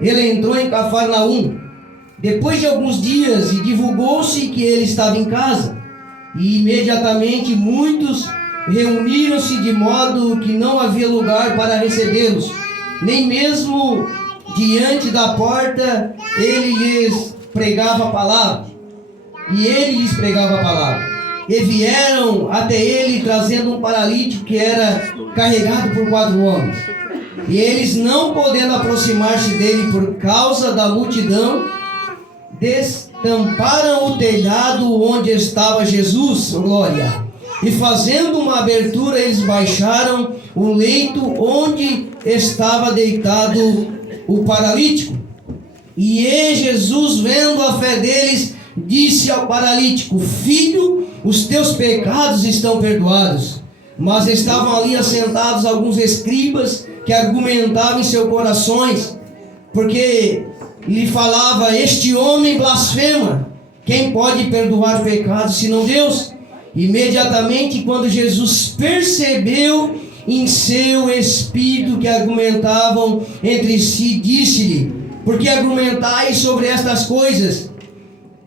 ele entrou em Cafarnaum, depois de alguns dias, e divulgou-se que ele estava em casa. E imediatamente muitos reuniram-se, de modo que não havia lugar para recebê-los, nem mesmo diante da porta ele lhes pregava a palavra. E vieram até ele trazendo um paralítico que era carregado por 4 homens. E eles, não podendo aproximar-se dele por causa da multidão, destamparam o telhado onde estava Jesus, glória. E fazendo uma abertura, eles baixaram o leito onde estava deitado o paralítico. E Jesus, vendo a fé deles, disse ao paralítico: filho, os teus pecados estão perdoados. Mas estavam ali assentados alguns escribas que argumentavam em seus corações, porque lhe falava: este homem blasfema, quem pode perdoar pecados senão Deus? Imediatamente, quando Jesus percebeu em seu espírito que argumentavam entre si, disse-lhe: por que argumentais sobre estas coisas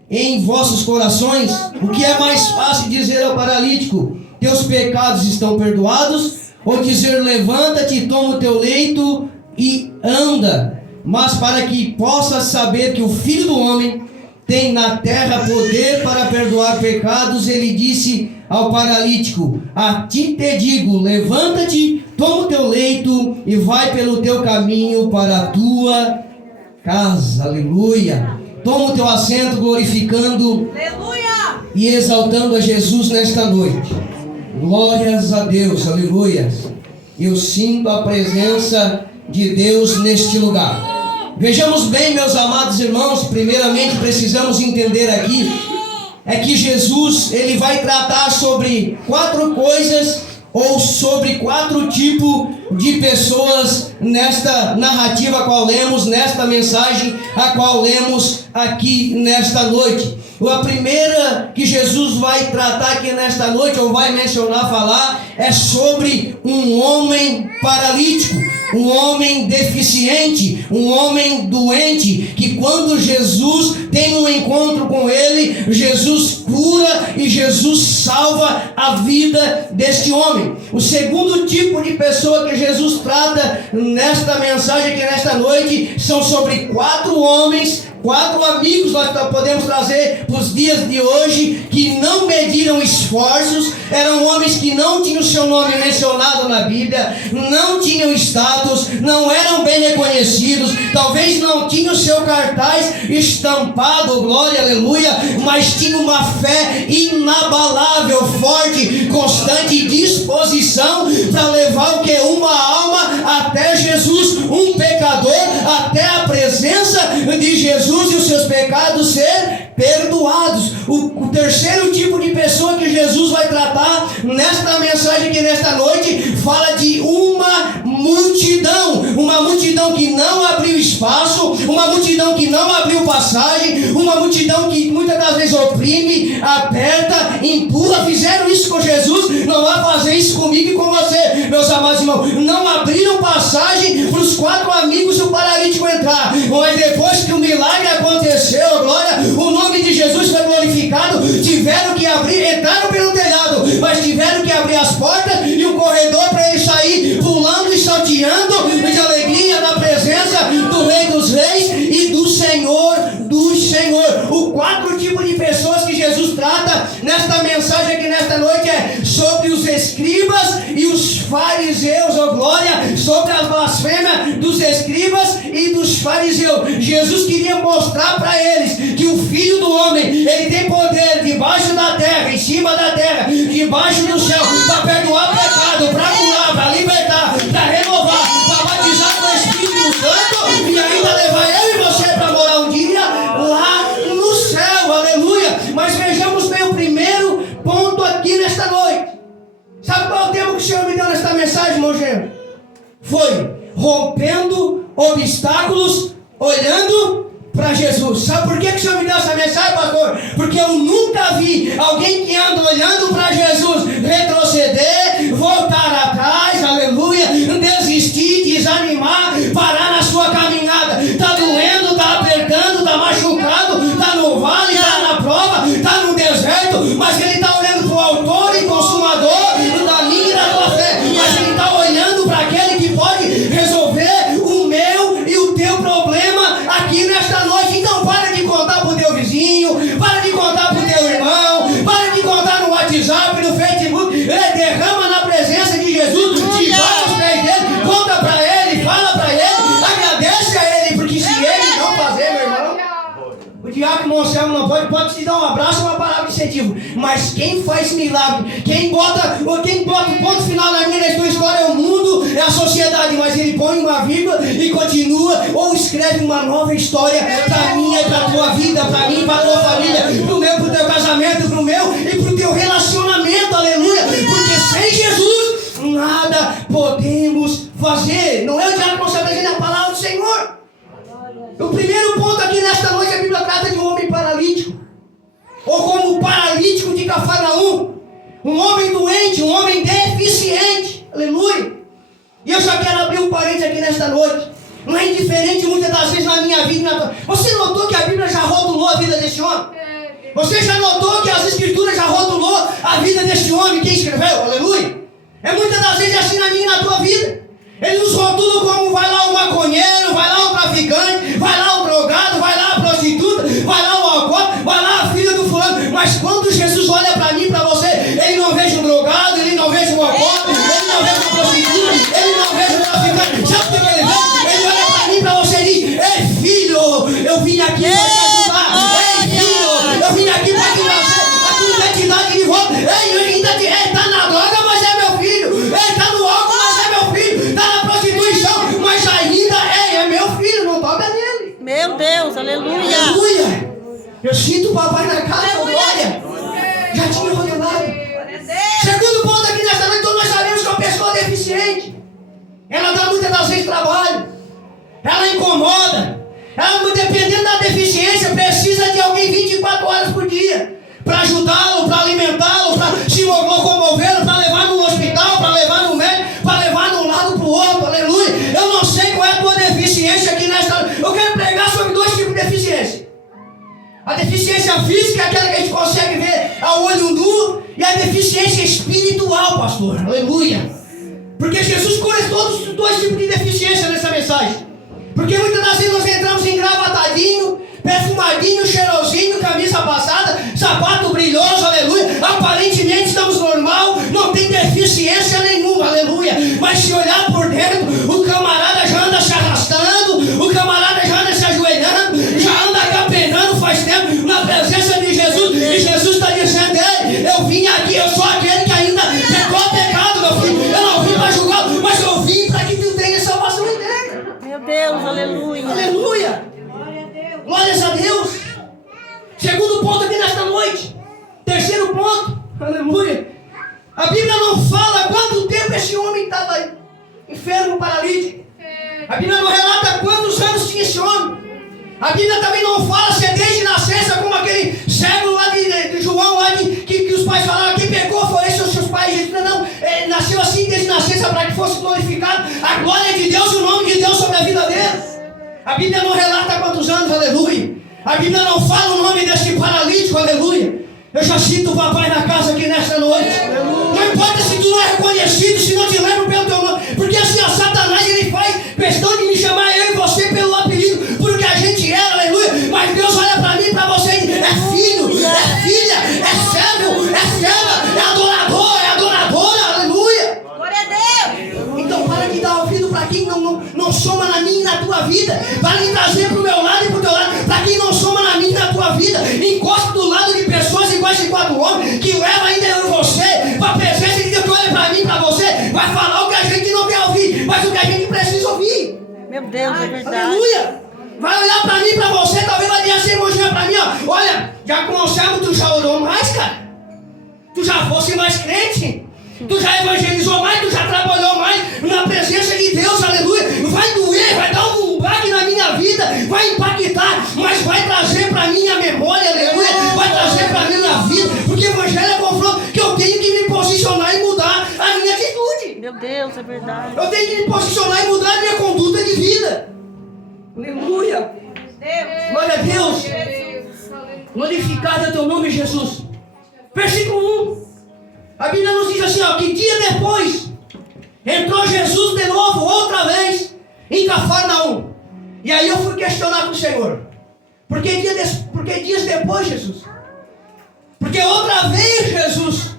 em vossos corações? O que é mais fácil dizer ao paralítico: teus pecados estão perdoados, ou dizer: levanta-te, toma o teu leito e anda? Mas para que possas saber que o Filho do Homem tem na terra poder para perdoar pecados, ele disse ao paralítico: a ti te digo, levanta-te, toma o teu leito e vai pelo teu caminho para a tua casa. Aleluia. Toma o teu assento, glorificando, aleluia, e exaltando a Jesus nesta noite. Glórias a Deus, aleluia. Eu sinto a presença de Deus neste lugar. Vejamos bem, meus amados irmãos, primeiramente precisamos entender aqui, é que Jesus, ele vai tratar sobre 4 coisas, ou sobre 4 tipos de pessoas nesta narrativa a qual lemos, nesta mensagem a qual lemos aqui nesta noite. A primeira que Jesus vai tratar aqui nesta noite, ou vai mencionar, falar, é sobre um homem paralítico, um homem deficiente, um homem doente, que quando Jesus tem um encontro com ele, Jesus cura e Jesus salva a vida deste homem. O segundo tipo de pessoa que Jesus trata nesta mensagem aqui nesta noite são sobre 4 homens, 4 amigos nós podemos trazer para os dias de hoje, que não mediram esforços, eram homens que não tinham o seu nome mencionado na Bíblia, não tinham status, não eram bem reconhecidos, talvez não tinham o seu cartaz estampado, glória, aleluia, mas tinham uma fé inabalável, forte, constante e disposição para levar o que? Uma alma até Jesus, um pecador até a presença de Jesus e os seus pecados ser perdoados. O terceiro tipo de pessoa que Jesus vai tratar nesta mensagem aqui nesta noite, fala de uma multidão que não abriu espaço, uma multidão que não abriu passagem, uma multidão que muitas das vezes oprime, aperta, empurra. Fizeram isso com Jesus, não vai fazer isso comigo e com você, meus amados irmãos. Não abriram passagem para os 4 amigos do paralítico entrar, mas depois que o milagre aconteceu, glória, o nome de Jesus foi glorificado, tiveram que abrir, entraram pelo telhado, mas tiveram que abrir as portas e o corredor para ele sair pulando e salteando de alegria na presença do Rei dos Reis e do Senhor dos Senhores. O 4 tipos de pessoas que Jesus trata nesta mensagem aqui nesta noite é sobre os escribas e os fariseus, oh glória, sobre a blasfêmia dos escribas e dos fariseus. Jesus queria mostrar para eles que o Filho do Homem, ele tem poder debaixo da terra, em cima da terra, debaixo do céu, para perdoar pecado, para curar, para libertar, para renovar, para batizar com o Espírito Santo e ainda levar eu e você para morar um dia lá no céu, aleluia. Mas vejamos bem o primeiro ponto aqui nesta noite. Sabe qual é o tema que o Senhor me deu nesta mensagem, irmão Gêmeo? Foi rompendo obstáculos, olhando para Jesus. Sabe por que o Senhor me deu essa mensagem, pastor? Porque eu nunca vi alguém que anda olhando para Jesus retroceder, voltar atrás, aleluia, desistir, desanimar, parar na sua caminhada. Está do diácono Anselmo não pode te dar um abraço e uma palavra de incentivo. Mas quem faz milagre, quem bota o ponto final na minha tua história é o mundo, é a sociedade. Mas ele põe uma vírgula e continua, ou escreve uma nova história para minha e para a tua vida, para mim e para a tua família, para o teu casamento, para o meu e para o teu relacionamento, aleluia. Porque sem Jesus nada podemos fazer. Não é o diácono Anselmo, é a palavra do Senhor. O primeiro ponto aqui nesta noite, a Bíblia trata de um homem paralítico, ou como o paralítico de Cafarnaum, um homem doente, um homem deficiente, aleluia. E eu já quero abrir um parênteses aqui nesta noite. Não é indiferente muitas das vezes na minha vida e na tua. Você notou que a Bíblia já rotulou a vida desse homem? Você já notou que as Escrituras já rotulou a vida desse homem, quem escreveu, aleluia? É muitas das vezes assim na minha e na tua vida. Eles nos rotulam como vai lá o maconheiro, vai lá o traficante, vai lá o drogado, vai lá a prostituta, vai lá o alcoólatra, vai lá a filha do fulano. Mas quando Jesus olha para mim, para você, ele não veja o drogado, ele não veja o alcoólatra, ele não veja a prostituta, ele não veja o traficante. Sabe o que ele vê? Ele olha para mim, para você e diz: ei filho, eu vim aqui para te ajudar. Ei filho, eu vim aqui para te trazer a tua identidade de volta. Ei, ele está na droga, mas é meu filho. Ele está no álcool, mas é meu filho. Está na prostituição, mas ainda é meu filho. Não toca nele. Meu Deus, aleluia. Aleluia. Eu sinto o papai na casa, glória. Já tinha revelado. Segundo ponto aqui nessa noite, todos nós sabemos que é uma pessoa deficiente. Ela dá muitas das vezes trabalho. Ela incomoda. Ela, dependendo da deficiência, precisa de alguém 24 horas por dia para ajudá-lo, para alimentá-lo, para se locomovê-lo, para levar no hospital, para levar no médico, para levar de um lado para o outro, aleluia. Eu não sei qual é a tua deficiência aqui nesta. Eu quero pregar sobre dois tipos de deficiência: a deficiência física, aquela que a gente consegue ver ao olho nu, e a deficiência espiritual, pastor, aleluia. Porque Jesus cura todos os dois tipos de deficiência nessa mensagem. Porque muitas das vezes nós entramos engravatadinho, perfumadinho, cheirosinho, camisa passada, sapato brilhoso, aleluia. Aparentemente estamos normal, não tem deficiência nenhuma, aleluia. Mas se olhar por dentro, o camarada já anda se arrastando, o camarada já anda se ajoelhando, já anda capenando faz tempo na presença de Jesus. E Jesus está dizendo: ei, eu vim aqui, eu sou aquele que ainda pecou pecado, meu filho. Eu não vim para julgá-lo, mas eu vim para que tu tenha salvação eterna. Meu Deus, aleluia. Aleluia. Glórias a Deus. Segundo ponto aqui nesta noite. Terceiro ponto. Aleluia. A Bíblia não fala quanto tempo esse homem estava enfermo, paralítico. A Bíblia não relata quantos anos tinha esse homem. A Bíblia também não fala se é desde nascença, como aquele cego lá de João, lá que os pais falaram que pecou, foram esses seus pais. Ele não, ele nasceu assim desde nascença para que fosse glorificado a glória de Deus e o nome de Deus sobre a vida dele. A Bíblia não relata quantos anos, aleluia. A Bíblia não fala o nome desse paralítico, aleluia. Eu já sinto o papai na casa aqui nesta noite. Não importa se tu não é reconhecido, se não te lembro pelo teu nome. Porque assim, ó, Satanás, ele faz questão de me chamar eu e você pelo apelido, porque a gente era, aleluia. Mas Deus olha para mim e para você e diz: é filho, é filha, é servo, é serva, é adorador, é adoradora, aleluia. Glória a Deus. Então para de dar ouvido para quem não soma na minha e na tua vida. Para de trazer para o meu lado e para o teu lado. Para quem não soma na minha e na tua vida. Encosta do lado de pessoas iguais a quatro homens que leva ainda em você para a presença de Deus. Que olha para mim e para você, vai falar o que a gente não quer ouvir, mas o que a gente precisa ouvir. Meu Deus, é verdade. Aleluia. Vai olhar para mim e para você, talvez vai dizer assim, irmãozinha, para mim, ó: olha, já com o Anselmo tu já orou mais, cara. Tu já fosse mais crente. Tu já evangelizou mais, tu já trabalhou mais na presença de Deus, aleluia. Vai doer, vai dar um baque na minha vida, vai impactar, mas vai trazer para mim a memória, aleluia. Vai trazer para mim a vida, porque o evangelho é confronto, que eu tenho que me posicionar e mudar a minha atitude. Meu Deus, é verdade. Eu tenho que me posicionar e mudar a minha conduta de vida. Aleluia. Glória a Deus. Glorificado é teu nome, Jesus. Versículo 1. A Bíblia nos diz assim, ó, que dia depois entrou Jesus de novo, outra vez, em Cafarnaum. E aí eu fui questionar com o Senhor: por que dias depois, Jesus? Porque outra vez, Jesus,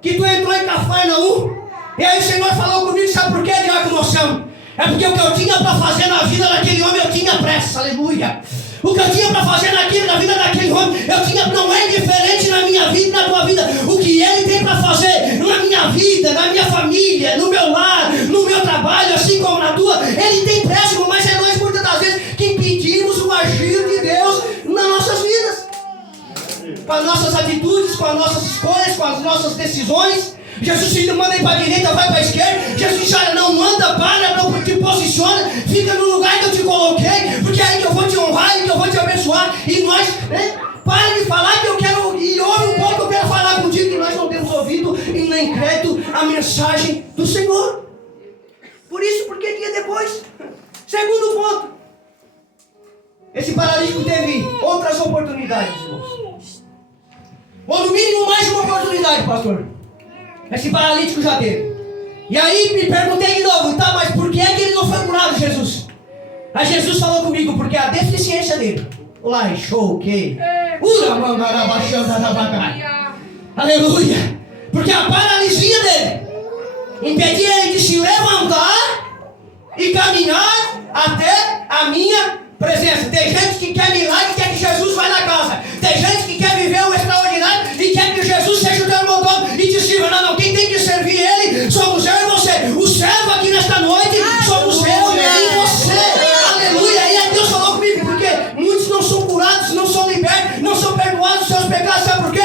que tu entrou em Cafarnaum. E aí o Senhor falou comigo: sabe por quê, diácono Anselmo? É porque o que eu tinha para fazer na vida daquele homem eu tinha pressa, aleluia. O que eu tinha para fazer na vida daquele homem, não é diferente na minha vida e na tua vida. O que ele tem para fazer na minha vida, na minha família, no meu lar, no meu trabalho, assim como na tua, ele tem pressa, mas é nós muitas das vezes que impedimos o agir de Deus nas nossas vidas. Com as nossas atitudes, com as nossas escolhas, com as nossas decisões. Jesus te manda ir para a direita, vai para a esquerda. Jesus diz, olha, não anda, para, não te posiciona, fica no lugar que eu te coloquei, porque é aí que eu vou te honrar e que eu vou te abençoar. E nós, para de falar que eu quero, e ouve um pouco, eu quero falar contigo, que nós não temos ouvido e nem crédito a mensagem do Senhor. Por isso, porque dia depois, segundo ponto, esse paralítico teve outras oportunidades, irmãos. Ou no mínimo mais uma oportunidade, pastor. Esse paralítico já teve. E aí me perguntei de novo, tá, mas por que é que ele não foi curado, Jesus? Aí Jesus falou comigo, porque a deficiência dele. Lá, show, ok. Aleluia. Porque a paralisia dele impedia ele de se levantar e caminhar até a minha presença. Tem gente que quer milagre e quer que Jesus vá na casa. Tem gente que quer viver o extraordinário e quer que Jesus seja o teu mordomo e te sirva. Não, quem tem que servir ele somos eu e você. O servo aqui nesta noite somos eu e você. Aleluia. E aí Deus falou comigo, porque muitos não são curados, não são libertos, não são perdoados dos seus pecados. Sabe por quê?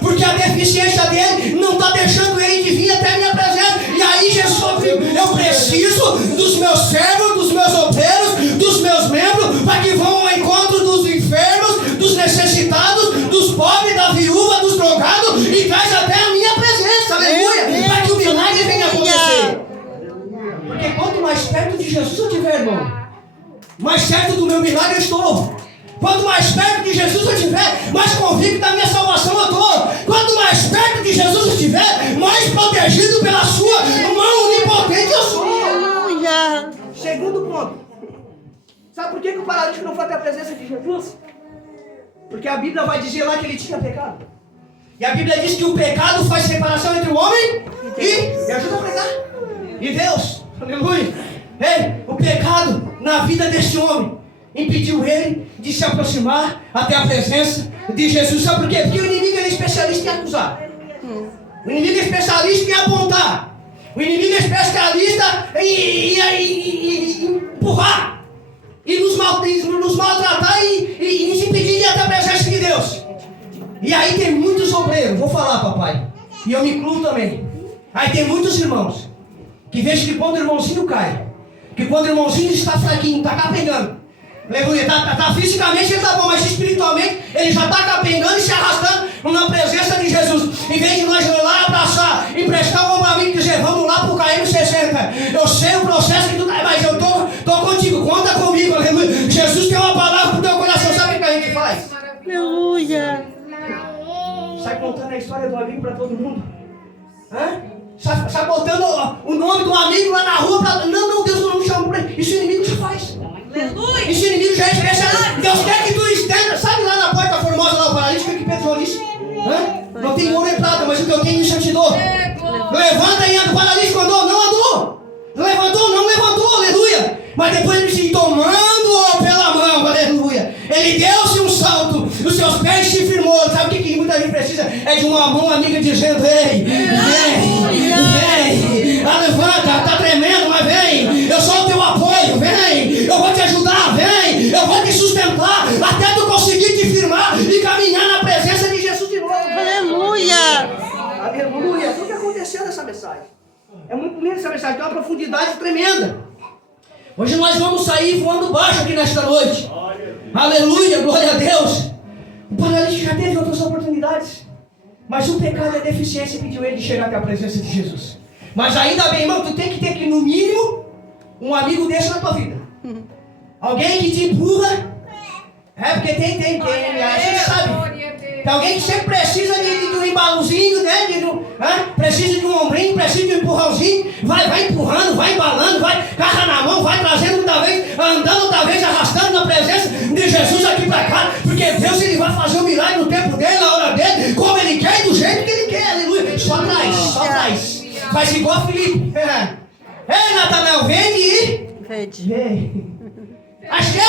Porque a deficiência dele não está deixando ele de vir até a minha presença. E aí Jesus falou comigo, eu preciso dos meus servos, dos meus obreiros, dos meus membros, para que vão ao encontro dos enfermos, dos necessitados, dos pobres, da viúva, dos drogados, e traz até a minha presença, aleluia, para que o milagre venha acontecer. Porque quanto mais perto de Jesus eu estiver, irmão, mais perto do meu milagre eu estou. Quanto mais perto de Jesus eu estiver, mais convicto da minha salvação eu estou. Quanto mais perto de Jesus eu estiver, mais protegido pela sua mão onipotente eu sou. Aleluia. Segundo ponto. Sabe por que o paralítico não foi até a presença de Jesus? Porque a Bíblia vai dizer lá que ele tinha pecado. E a Bíblia diz que o pecado faz separação entre o homem e ajuda a pregar. E Deus, aleluia. O pecado na vida desse homem impediu ele de se aproximar até a presença de Jesus. Sabe por quê? Porque o inimigo é especialista em acusar. O inimigo é especialista em apontar. O inimigo é especialista em empurrar. E nos maltratar e nos impedir de ir até a presença de Deus. E aí tem muitos obreiros, vou falar, papai, e eu me incluo também. Aí tem muitos irmãos que vejo que quando o irmãozinho cai, que quando o irmãozinho está fraquinho, está capengando, aleluia, tá fisicamente ele está bom, mas espiritualmente ele já está capengando e se arrastando na presença de Jesus. Em vez de nós ir lá abraçar, emprestar o ombro amigo e dizer, vamos lá pro KM 60. Eu sei o processo que tu tá, mas eu tô contigo, conta comigo, aleluia. Jesus tem uma palavra pro teu coração, sabe o que a gente faz? Aleluia. Sai contando a história do amigo para todo mundo. Sai botando o nome do amigo lá na rua. Não, Deus não me chama para ele. Isso o inimigo já faz. Aleluia. Isso o inimigo já é especialista. Deus quer que tu estenda. Sabe lá na porta formosa, lá o paralítico, que Pedro disse? Não tem ouro e prata, mas o que eu tenho isso eu te dou. Levanta e anda. O paralítico andou, não andou. Levantou, não levantou, aleluia. Mas depois ele se tomando pela mão, aleluia. Ele deu-se um salto, os seus pés se firmou. Sabe o que muita gente precisa? É de uma mão amiga dizendo, ei, levanta, tá tremendo, mas vem. Eu sou o teu apoio, vem. Eu vou te ajudar, vem. Eu vou te sustentar, até tu conseguir te firmar e caminhar na presença de Jesus de novo. Aleluia. Aleluia. O que aconteceu nessa mensagem? É muito linda essa mensagem, tem uma profundidade tremenda. Hoje nós vamos sair voando baixo aqui nesta noite. Aleluia, glória a Deus. O paralítico já teve outras oportunidades, mas o pecado e a deficiência impediu ele de chegar até a presença de Jesus. Mas ainda bem, irmão, tu tem que ter no mínimo um amigo desse na tua vida. Alguém que te empurra. Porque tem, a gente sabe. Tem alguém que sempre precisa de um embalozinho, né? Precisa de um ombrinho, precisa de um empurrãozinho. Vai empurrando, vai embalando, vai carra na mão, vai trazendo outra vez, andando outra vez, arrastando na presença de Jesus aqui para cá. Porque Deus ele vai fazer um milagre no tempo dele, na hora dele, como ele quer e do jeito que ele quer, aleluia. Só traz. Faz igual a Filipe. Ei, Natanael, vende. Vende. Achei,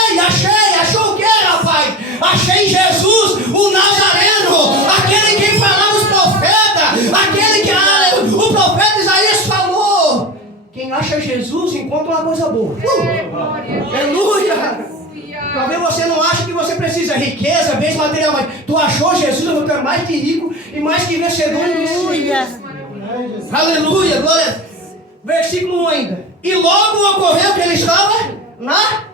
achou o quê? em Jesus, o Nazareno, aquele que falava os profetas, aquele que o profeta Isaías falou. Quem acha Jesus encontra uma coisa boa. Aleluia! Talvez você não ache que você precisa riqueza, bens material, mas tu achou Jesus, eu quero mais que rico e mais que vencedor. Aleluia. Aleluia, glória. Versículo 1 ainda. E logo ocorreu que ele estava na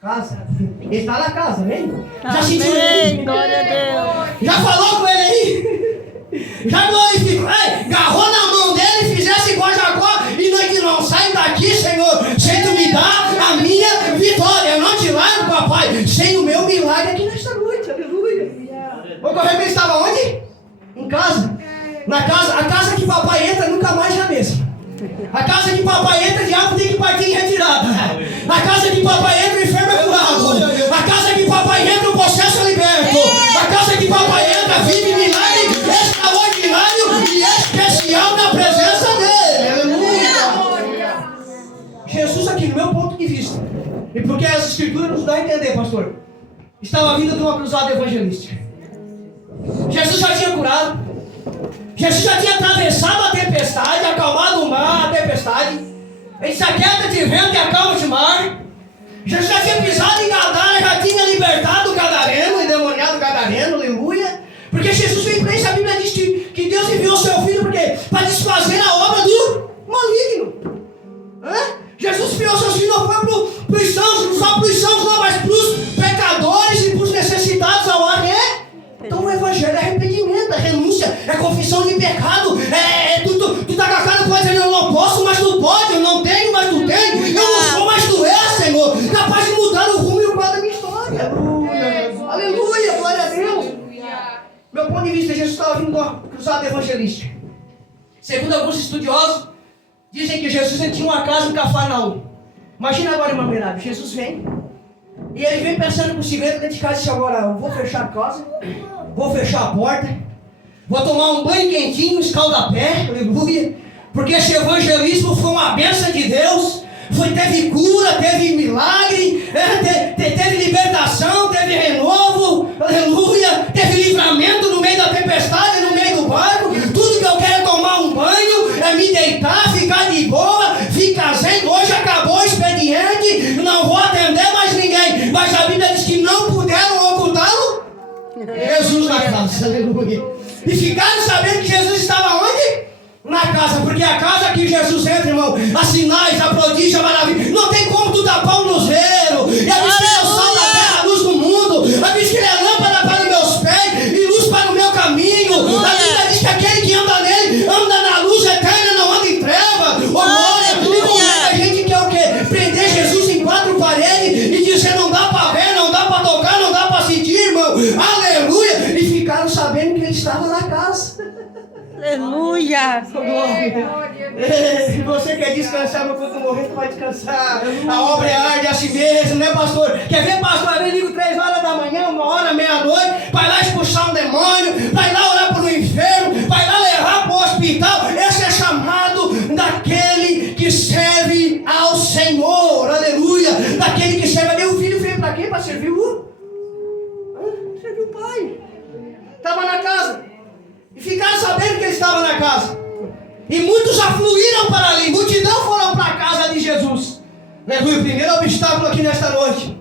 casa. Ele está na casa, amém? Já sentiu ele? Glória a Deus. Já falou com ele aí? Já glorificou? Agarrou na mão dele, fizesse igual a Jacó e não sai daqui, Senhor, sem tu me dar a minha vitória. Eu não te largo, papai, sem o meu milagre aqui nesta noite. Aleluia. Ocorreu que ele estava onde? Em casa. Na casa, a casa que papai entra nunca mais é a mesma. A casa que papai entra, o diabo tem que partir em retirada. A casa que papai entra, o enfermo é curado. A casa que papai entra, o processo é liberto. A casa que papai entra, vive milagre extraordinário e especial na presença dele. Aleluia. Jesus aqui, no meu ponto de vista, e porque as escrituras nos dão a entender, pastor, estava vindo de uma cruzada evangelística. Jesus já tinha curado. Jesus já tinha atravessado a tempestade, acalmado o mar, a tempestade. Ele se aquieta de vento e acalma de mar. Jesus já tinha pisado em Gadara, já tinha libertado o gadareno, o endemoniado gadareno, aleluia. Porque Jesus veio para isso, a Bíblia diz que Deus enviou o seu filho para desfazer a obra do maligno. Jesus enviou o seu filho não foi para os sãos, só para os sãos não, mas para os pecadores e para os necessitados ao arrependimento. Então o evangelho é arrependimento, é renúncia, é confissão de pecado, tu tá com a cara, pode dizer, eu não posso, mas tu pode, eu não tenho, mas tu tem, eu não sou, mas tu és, Senhor, capaz de mudar o rumo e o quadro da minha história. Aleluia, glória a Deus. Meu ponto de vista, Jesus estava vindo de uma cruzada evangelística. Segundo alguns estudiosos, dizem que Jesus tinha uma casa em Cafarnaum. Imagina agora, irmão Bernardo, Jesus vem, e ele vem pensando consigo dentro de casa e disse, agora eu vou fechar a casa, vou fechar a porta, vou tomar um banho quentinho, escaldapé, aleluia, porque esse evangelismo foi uma bênção de Deus, teve cura, teve milagre, teve libertação, teve renovo, aleluia, teve livramento no meio da tempestade, no meio do barco. Tudo que eu quero é tomar um banho, é me deitar, ficar de boa, ficar zen. Hoje acabou o expediente, não vou atender mais ninguém, mas a Bíblia diz que não puderam ocultá-lo. Jesus na casa, aleluia. E ficaram sabendo que Jesus estava onde? Na casa, porque a casa que Jesus entra, irmão, há sinais, há prodígio, há maravilha. Não tem como tu tapar um luzeiro. E a Bíblia é o sal da terra, a luz do mundo. A Bíblia é lâmpada para os meus pés e luz para o meu caminho. A Bíblia diz que aquele que anda nele, anda na luz eterna, não anda em treva. Glória. E como é que a gente quer o quê? Prender Jesus em quatro paredes e dizer não dá para ver, não dá para tocar, não dá para sentir, irmão. Aleluia. E ficaram sabendo que ele estava na casa. Aleluia. Se você quer descansar, mas quando morrer, tu vai descansar. A obra é arde a si mesmo, né, pastor? Quer ver, pastor? Às vezes ligo 3 horas da manhã, 1 hora, meia-noite, vai lá expulsar um demônio, vai lá orar para o inferno, vai lá levar para o hospital. Esse é chamado daquele que serve ao Senhor, aleluia. Daquele que serve a Deus. O filho veio para quê? Para servir servir o pai. Estava na casa. E ficaram sabendo que ele estava na casa. E muitos afluíram para ali. Multidão foram para a casa de Jesus. Aleluia. O primeiro obstáculo aqui nesta noite.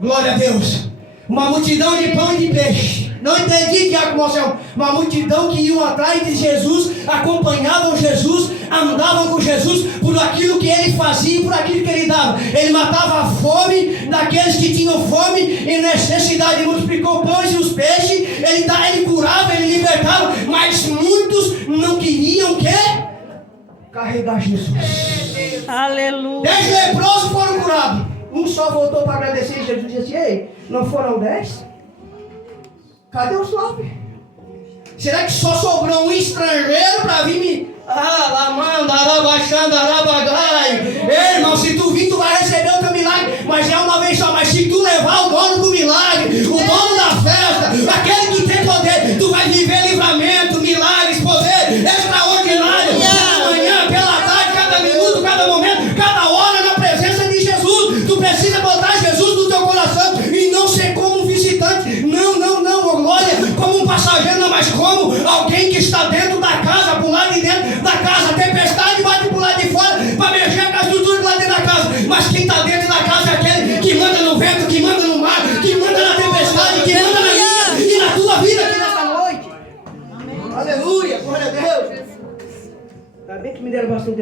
Glória a Deus. Uma multidão de pão e de peixe. Não entendi, Tiago Moção. Uma multidão que iam atrás de Jesus, acompanhavam Jesus, andavam com Jesus por aquilo que ele fazia e por aquilo que ele dava. Ele matava a fome daqueles que tinham fome e necessidade. Multiplicou pães e os peixes. Ele curava, ele libertava. Mas muitos não queriam o quê? Carregar Jesus. Aleluia. 10 leprosos foram curados. Um só voltou para agradecer e Jesus disse: ei, não foram 10? Cadê os 9? Será que só sobrou um estrangeiro para vir me... Ei, irmão, se tu vir, tu vai receber o teu milagre. Mas é uma vez só. Mas se tu levar o dono do milagre, o dono da festa, aquele que tem poder, tu vai viver livramento, milagres, poder extraordinário. Pela manhã, pela tarde, cada minuto, cada momento, cada hora na presença de Jesus. Tu precisa botar Jesus no teu coração e não ser como um visitante. Não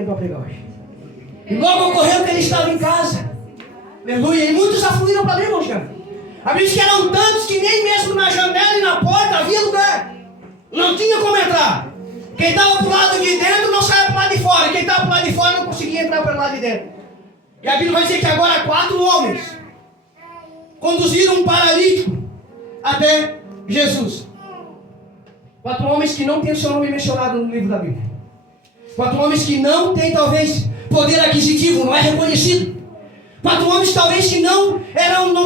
tempo para pregar hoje. E logo ocorreu que ele estava em casa. Aleluia. E muitos afluíram para dentro, irmão. A Bíblia diz que eram tantos que nem mesmo na janela e na porta havia lugar. Não tinha como entrar. Quem estava para o lado de dentro não saia para o lado de fora. Quem estava para o lado de fora não conseguia entrar para o lado de dentro. E a Bíblia vai dizer que agora 4 homens conduziram um paralítico até Jesus. 4 homens que não têm o seu nome mencionado no livro da Bíblia. 4 homens que não têm talvez poder aquisitivo, não é reconhecido. 4 homens talvez que não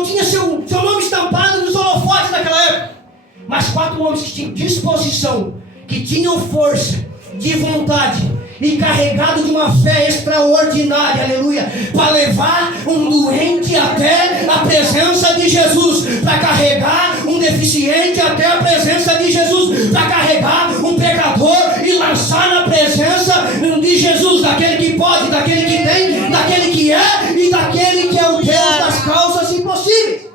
tinham seu nome estampado nos holofotes daquela época. Mas 4 homens que tinham disposição, que tinham força, de vontade e carregado de uma fé extraordinária, aleluia, para levar um doente até a presença de Jesus, para carregar um deficiente até a presença de Jesus, para carregar um pecador e lançar na presença de Jesus, daquele que pode, daquele que tem, daquele que é e daquele que é o Deus das causas impossíveis.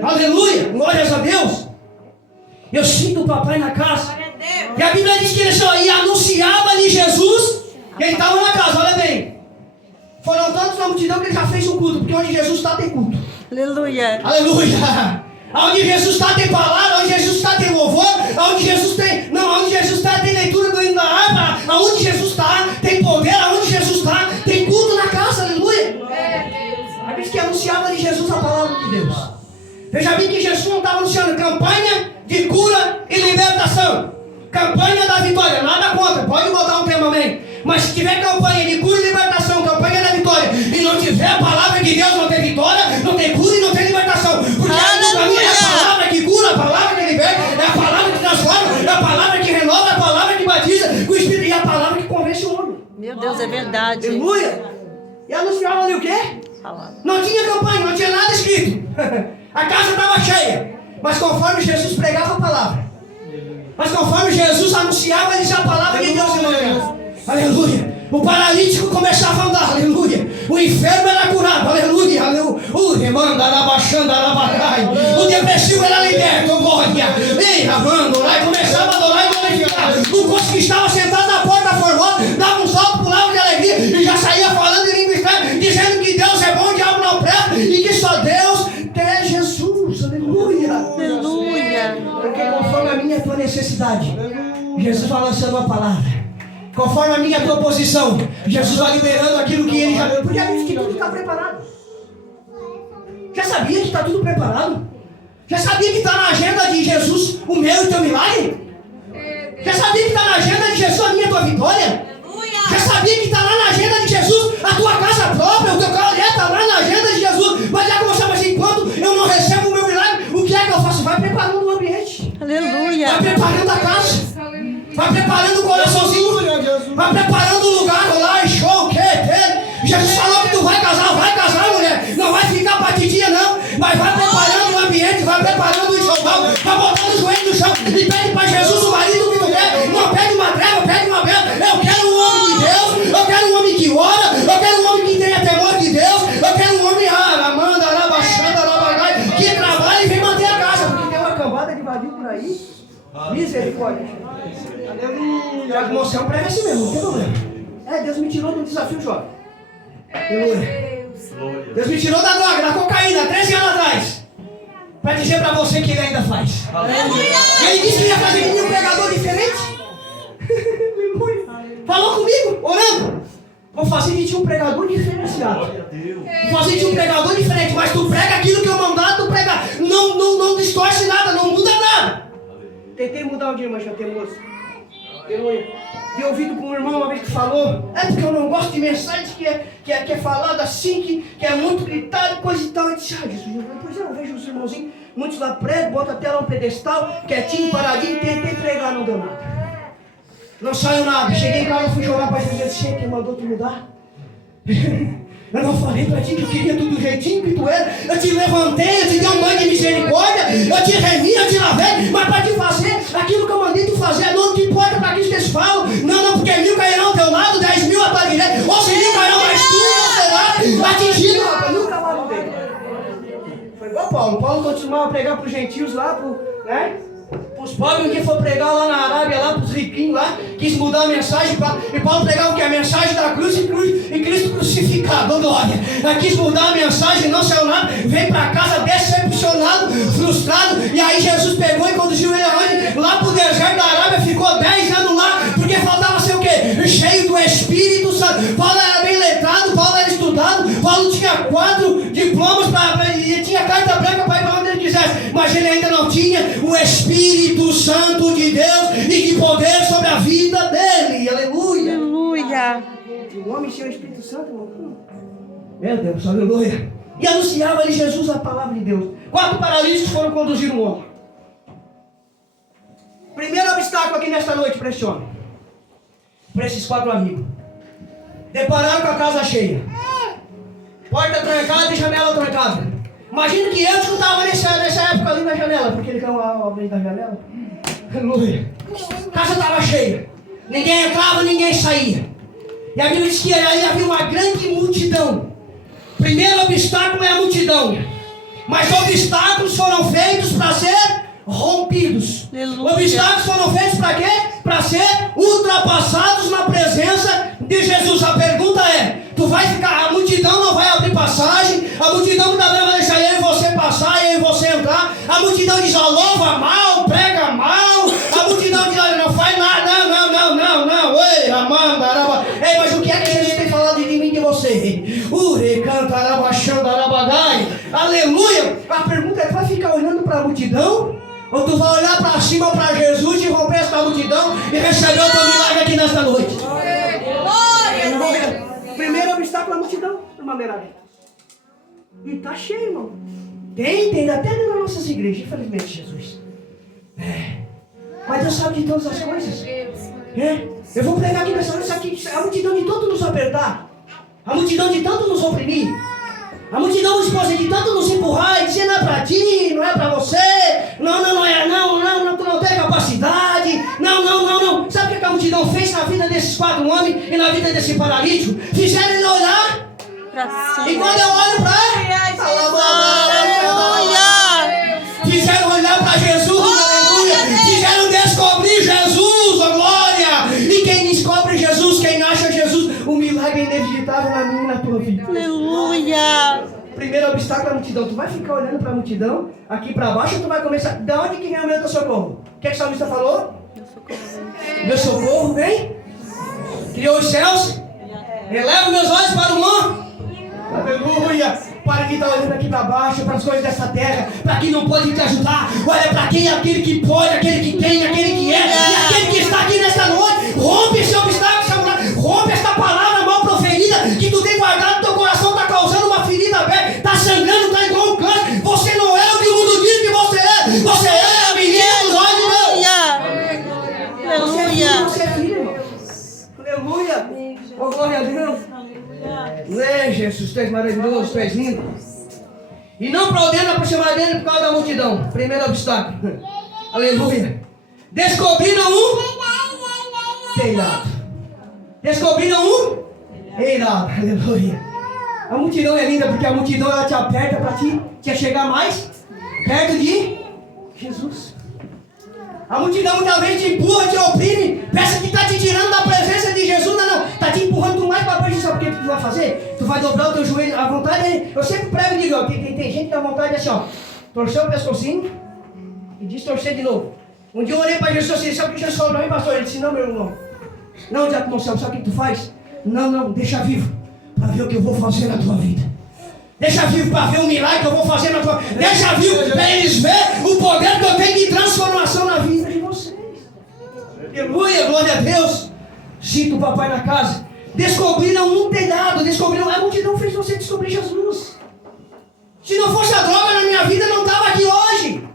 Aleluia, glórias a Deus. Eu sinto o papai na casa. E a Bíblia diz que ele só ia anunciava-lhe Jesus. Quem estava na casa, olha bem. Foram tantos na multidão que ele já fez um culto. Porque onde Jesus está tem culto. Aleluia. Aleluia. Onde Jesus está tem palavra. Onde Jesus está tem louvor. Onde Jesus tem. Não, onde Jesus está tem leitura do hino da harpa. Onde Jesus está tem poder. Onde Jesus está tem culto na casa. Aleluia. A Bíblia diz que anunciava-lhe Jesus a palavra de Deus. Veja bem que Jesus não estava anunciando campanha de cura e libertação. Campanha da vitória, nada contra, pode botar um tema, amém. Mas se tiver campanha de cura e libertação, campanha da vitória, e não tiver a palavra de Deus, não tem vitória, não tem cura e não tem libertação. Porque para mim é a palavra que cura, a palavra que liberta, é a palavra que transforma, é a palavra que renova, é a palavra que batiza, o Espírito, e a palavra que convence o homem. Meu Deus, é verdade. Aleluia. E anunciava ali o quê? Não tinha campanha, não tinha nada escrito. A casa estava cheia. Mas conforme Jesus pregava a palavra, mas conforme Jesus anunciava, ele já a palavra de Deus, irmão. Aleluia. O paralítico começava a andar, aleluia. O enfermo era curado, aleluia. O depressivo era liberto, glória. Ei, amando, lá e começava a adorar e glorificar. O coxo que estava sentado na porta formou, dava um salto, pulava de alegria e já saía falando em língua estranha, dizendo que Deus é bom, o diabo não presta e que só Deus quer Jesus, aleluia. Aleluia. Porque conforme a minha e a tua necessidade, Jesus vai lançando uma palavra. Conforme a minha e a tua posição, Jesus vai liberando aquilo que ele já... Porque a Bíblia diz que tudo está preparado. Já sabia que está tudo preparado? Já sabia que está na agenda de Jesus o meu e o teu milagre? Já sabia que está na agenda de Jesus a minha e a tua vitória? Já sabia que está lá na agenda de Jesus a tua casa própria, o teu carro está lá na agenda de Jesus? Mas já começava assim, enquanto eu não recebo o meu milagre, o que é que eu faço? Vai preparando o ambiente. Aleluia. Vai preparando a casa. Vai preparando o coraçãozinho. Vai preparando o lugar lá, show, Jesus falou que tu vai casar, mulher. Não vai ficar pra titia, não. Mas vai preparando o ambiente, vai preparando o enxoval, vai botando o joelho no chão e pede pra Jesus o marido que tu quer. Não pede uma treva, pede uma bela. Eu quero um homem de Deus, eu quero um homem que ora, eu quero um homem que tenha temor de Deus, eu quero um homem que trabalha e vem manter a casa. Porque tem uma cambada de vadio por aí. Misericórdia. Aleluia. A moção prega assim mesmo, não tem problema. Deus me tirou do desafio, jovem. Aleluia. Deus me tirou da droga, da cocaína, 13 anos atrás. Para dizer para você que ele ainda faz. Aleluia. Ele disse que ia fazer de mim um pregador diferente. Falou comigo, orando. Vou fazer de ti um pregador diferenciado. Vou fazer de ti um pregador diferente. Mas tu prega aquilo que eu mandar, tu prega. Não distorce nada, não muda nada. Tentei mudar um dia, mas já tem moço. Aleluia. Dei ouvido com um irmão uma vez que falou, porque eu não gosto de mensagens que é falado assim, que é muito gritado, coisa e tal. Eu disse, Jesus, pois eu vejo os irmãozinhos, muitos lá pregam, botam até lá um pedestal, quietinho, paradinho, tentei pregar, não deu nada. Não saiu nada. Cheguei em casa, fui jogar para Jesus, disse, quem mandou tu mudar? Eu não falei para ti que eu queria tudo do jeitinho que tu era. Eu te levantei, eu te dei um banho de misericórdia, eu te remi, eu te lavei, mas para te fazer aquilo que eu mandei tu fazer, não te importa para aquilo que eles falam. Não, porque 1000 cairão ao teu lado, 10.000 à tua direita, ou 100.000 cairão, mas tu não será atingido, rapaz. Nunca mais não veio. Foi igual Paulo. Paulo continuava a pregar para os gentios lá, para os Os pobres um dia foram pregar lá na Arábia, lá para os riquinhos lá, quis mudar a mensagem, e Paulo pregava o que? A mensagem da cruz e Cristo crucificado, glória. Quis mudar a mensagem, não saiu nada, veio para casa decepcionado, frustrado, e aí Jesus pegou e conduziu ele aonde? Lá para o deserto da Arábia, ficou 10 anos lá, porque faltava ser o quê? Cheio do Espírito Santo. Paulo era bem letrado, Paulo era estudado, Paulo tinha 4 diplomas, e tinha carta branca para ir para onde ele quisesse, mas ele ainda não tinha o Espírito Santo de Deus e de poder sobre a vida dele. Aleluia. Aleluia. O homem tinha o Espírito Santo, irmão. Meu Deus, aleluia. E anunciava ali Jesus a palavra de Deus. 4 paralíticos foram conduzir um homem. Primeiro obstáculo aqui nesta noite para esse homem, para esses 4 amigos. Depararam com a casa cheia, porta trancada e janela trancada. Imagina que eu escutava nessa época ali na janela, porque ele caiu abrir da janela. Aleluia. A casa estava cheia, ninguém entrava, ninguém saía. E a Bíblia diz que aí havia uma grande multidão. Primeiro obstáculo é a multidão, mas obstáculos foram feitos para ser rompidos. Aleluia. Obstáculos foram feitos para quê? Para ser ultrapassados na presença de Jesus. A pergunta é: tu vai ficar, a multidão não vai abrir passagem, a multidão não vai deixar eu e você passar, eu e você entrar. A multidão diz: louva mal, prega mal. A multidão diz: olha, não faz nada, não. Ei, Amanda, Araba. Ei, mas o que é que Jesus tem falado de mim e de você? Ure, canta, Arabachanda, Arabagai. Aleluia. A pergunta é: tu vai ficar olhando para a multidão? Ou tu vai olhar para cima para Jesus e romper essa multidão e receber o teu milagre aqui nesta noite? Primeiro obstáculo é a multidão, irmã Merari. E tá cheio, irmão. Tem, até dentro das nossas igrejas, infelizmente, Jesus. Mas Deus sabe de todas as coisas. Eu vou pregar aqui nessa noite, aqui, a multidão de tanto nos apertar, a multidão de tanto nos oprimir, a multidão de tanto nos empurrar e dizer: não é para ti, não é para você, não, tu não tem capacidade, não. Sabe o que a multidão fez na vida desses 4 homens e na vida desse paralítico? Fizeram ele olhar Pra cima. e quando eu olho para Aleluia. fizeram olhar para Jesus, aleluia, fizeram descobrir Jesus, a glória. E quem descobre Jesus, quem acha Jesus, o milagre é inacreditável na minha e na tua vida. Aleluia. Primeiro obstáculo é a multidão. Tu vai ficar olhando para a multidão aqui para baixo, ou tu vai começar? De onde que vem o meu teu socorro? O que o salmista falou? Meu socorro vem? Criou os céus? Eleva meus olhos para o monte. Aleluia. Para quem está olhando aqui para baixo, para as coisas dessa terra, para quem não pode te ajudar. Olha para quem é aquele que pode, aquele que tem, aquele que é, e aquele que está aqui nesta noite. Rompe esse obstáculo, rompe esta palavra mal proferida que tu tem guardado no teu coração, está causando uma ferida aberta, está sangrando, está igual um câncer. Você não é o que o mundo diz que você é. Você é a menina dos olhos de Deus. Aleluia. Você é filho, irmão. Aleluia. Oh, glória a Deus. Jesus, tu és maravilhoso, tu és lindo. E não podendo aproximar dele por causa da multidão. Primeiro obstáculo. Aleluia. Descobriram um telhado. Descobriram um telhado. Aleluia. A multidão é linda porque a multidão ela te aperta para te chegar mais perto de Jesus. A multidão muitas vezes te empurra, te oprime, pensa que está te tirando da presença de Jesus. Não, está te empurrando mais para baixo. Sabe o que tu vai fazer? Tu vai dobrar o teu joelho, a vontade é, eu sempre prego e digo, tem gente que a vontade é assim, ó, torceu o pescocinho e distorcer de novo. Um dia eu olhei para Jesus assim, sabe o que Jesus falou para mim, pastor? Ele disse: não, meu irmão, não, Diácono Marcelo, sabe o que tu faz? Não, deixa vivo, para ver o que eu vou fazer na tua vida. Deixa vivo para ver o milagre que eu vou fazer na tua vida. Deixa vivo para eles verem o poder que eu tenho de transformação na vida de vocês. Aleluia, glória a Deus. Cita o papai na casa. Descobriram um telhado, a multidão fez você descobrir Jesus. Se não fosse a droga na minha vida, eu não estava aqui hoje.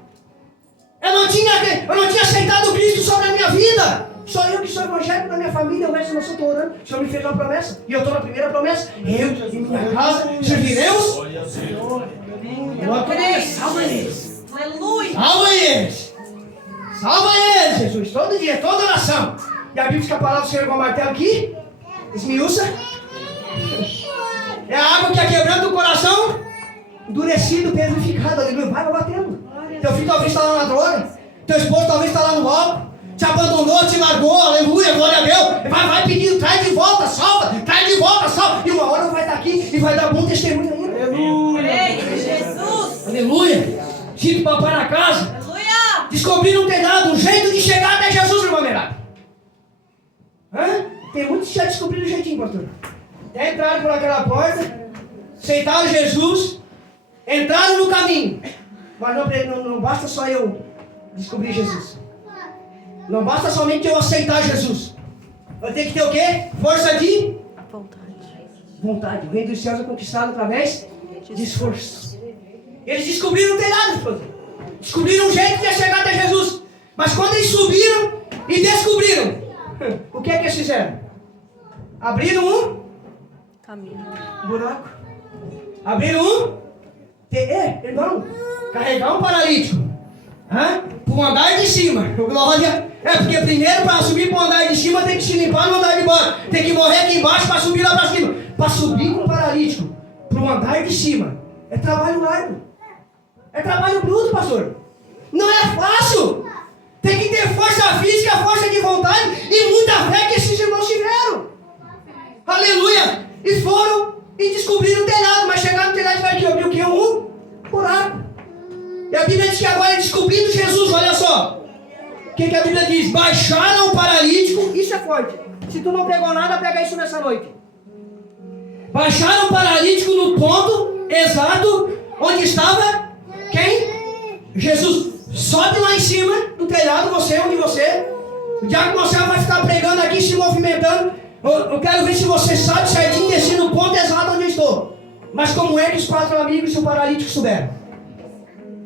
Eu não tinha aceitado Cristo sobre a minha vida. Só eu que sou evangélico na minha família, o resto eu estou orando. O Senhor me fez uma promessa. E eu estou na primeira promessa. Eu e minha casa serviremos. Salva eles. Aleluia. Salva eles. Salva eles, Jesus. Todo dia, toda oração. E a Bíblia diz que a palavra do Senhor é com o martelo aqui. Esmiuça. É a água que é quebrando o coração. Endurecido, petrificado. Aleluia. Vai batendo. Teu filho talvez está lá na droga. Teu esposo talvez está lá no alto, te abandonou, te largou, aleluia, glória a Deus. Vai pedindo, traz de volta, salva, traz de volta, salva. E uma hora vai estar aqui e vai dar bom testemunho ainda. Aleluia. Jesus. Aleluia. Sinto o papai na casa. Aleluia. Descobriram um telhado, um jeito de chegar até Jesus, irmã Merada. Tem muitos que já descobriram o jeitinho, pastor. Até entraram por aquela porta, aceitaram Jesus, entraram no caminho. Mas não basta só eu descobrir Jesus. Não basta somente eu aceitar Jesus. Eu tenho que ter o quê? Força de vontade. O reino dos céus é conquistado através de esforço. Eles descobriram o telhado, pastor. Descobriram um jeito de chegar até Jesus. Mas quando eles subiram e descobriram, o que é que eles fizeram? Abriram um buraco. Abriram irmão, carregar um paralítico para o andar de cima. Glória. Porque primeiro para subir para o andar de cima tem que se limpar no andar de baixo. Tem que morrer aqui embaixo para subir lá para cima. Para subir com um paralítico para o andar de cima é trabalho largo. É trabalho bruto, pastor. Não é fácil. Tem que ter força física, força de vontade e muita fé que esses irmãos tiveram. Aleluia. E foram e descobriram o telhado. Mas chegaram no telhado e vai que abriu o que? Um buraco. E a Bíblia diz que agora descobrindo Jesus, olha só. O que a Bíblia diz? Baixaram o paralítico. Isso é forte. Se tu não pegou nada, pega isso nessa noite. Baixaram o paralítico no ponto exato onde estava quem? Jesus. Sobe lá em cima do telhado, onde você. O diácono Marcelo vai ficar pregando aqui, se movimentando. Eu quero ver se você sabe certinho descer no ponto exato onde eu estou. Mas como é que os 4 amigos e o paralítico souberam?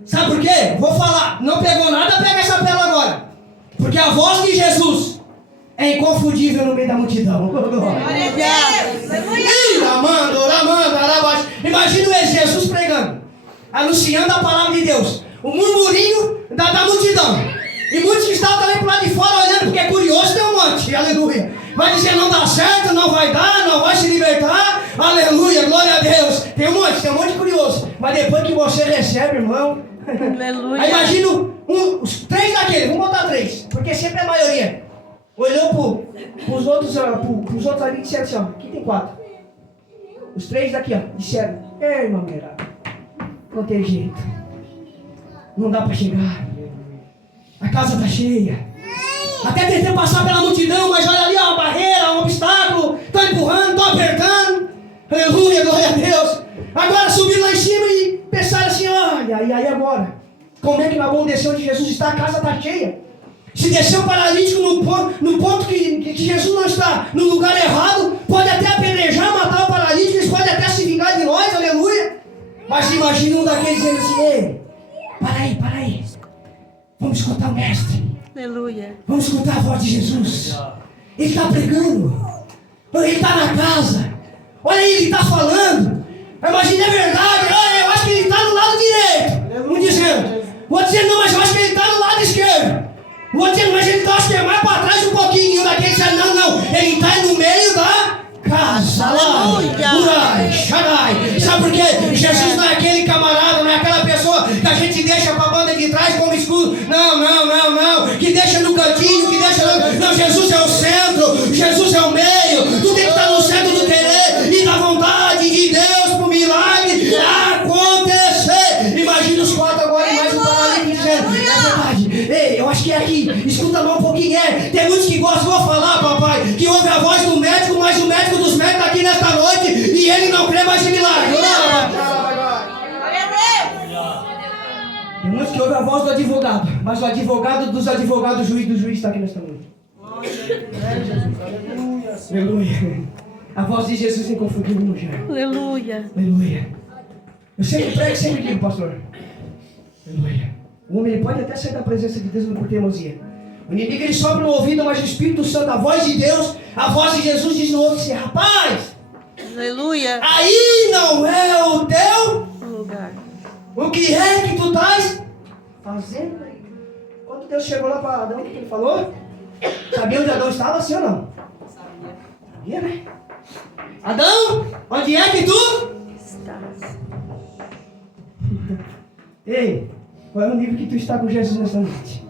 Sabe por quê? Vou falar. Não pegou nada, pega essa pérola agora. Porque a voz de Jesus é inconfundível no meio da multidão. Imagina Jesus pregando, anunciando a palavra de Deus. O murmurinho da multidão. E muitos que estavam também por lá de fora olhando, porque é curioso, tem um monte. Aleluia. Vai dizer não dá certo, não vai dar, não vai se libertar. Aleluia, glória a Deus. Tem um monte curioso. Mas depois que você recebe, irmão. Aleluia. Aí imagina os 3 daqueles, vamos botar 3, porque sempre é a maioria. Olhou pros outros ali e disseram assim, ó, aqui tem 4. Os 3 daqui, ó, disseram, ei, irmão, não tem jeito. Não dá para chegar. A casa está cheia. Até tentei passar pela multidão, mas olha ali, ó, uma barreira, um obstáculo. Estou empurrando, estou apertando. Aleluia, glória a Deus. Agora subiram lá em cima e pensaram assim, olha, e aí agora? Como é que nós vamos descer onde Jesus está? A casa está cheia. Se descer o paralítico no ponto que Jesus não está, no lugar errado, pode até apedrejar, matar o paralítico, eles podem até se vingar de nós, aleluia. Mas imagina um daqueles dizendo assim, ei, para aí. Vamos escutar o mestre. Aleluia. Vamos escutar a voz de Jesus. Ele está pregando. Ele está na casa. Olha aí, ele está falando. Imagina, é verdade. Eu acho que ele está no lado direito. Um dizendo. O outro dizendo, não, mas eu acho que ele está no lado esquerdo. O outro dizendo, mas ele está, acho que é mais para trás um pouquinho. E o daquele dizendo, não. Ele está no meio da casa. Aleluia. Sabe por quê? Jesus não é aquele camarada, não é aquela pessoa que a gente deixa para a banda de trás como escudo. Não. Que deixa no cantinho, que deixa... Não, Jesus é o centro. Jesus é o meio. Tu tem que estar no centro do querer e da vontade de Deus para o milagre acontecer. Imagina os 4 agora e mais um paralítico dizendo, é verdade. Ei, eu acho que é aqui. Escuta mais um pouquinho. Tem muitos que gostam, vou falar, papai, que ouve a voz do médico, mas o médico dos médicos está aqui nesta noite e ele não crê mais em milagre. Tem muitos que ouvem a voz do advogado, mas o advogado dos advogados, o juiz está aqui nesta noite. Aleluia. A voz de Jesus é inconfundível no gelo. Aleluia. Aleluia. Eu sempre prego e sempre digo, pastor. Aleluia. O homem ele pode até sair da presença de Deus por teimosia. O inimigo ele sopra no ouvido, mas o Espírito Santo, a voz de Deus, a voz de Jesus diz no outro assim, rapaz, Aleluia. aí não é o teu Lugar. o que é que tu estás fazendo aí? Quando Deus chegou lá para Adão, o que ele falou? Sabia onde Adão estava, sim ou não? Sabia, né? Adão, onde é que tu Estás. Ei, qual é o nível que tu está com Jesus nessa noite?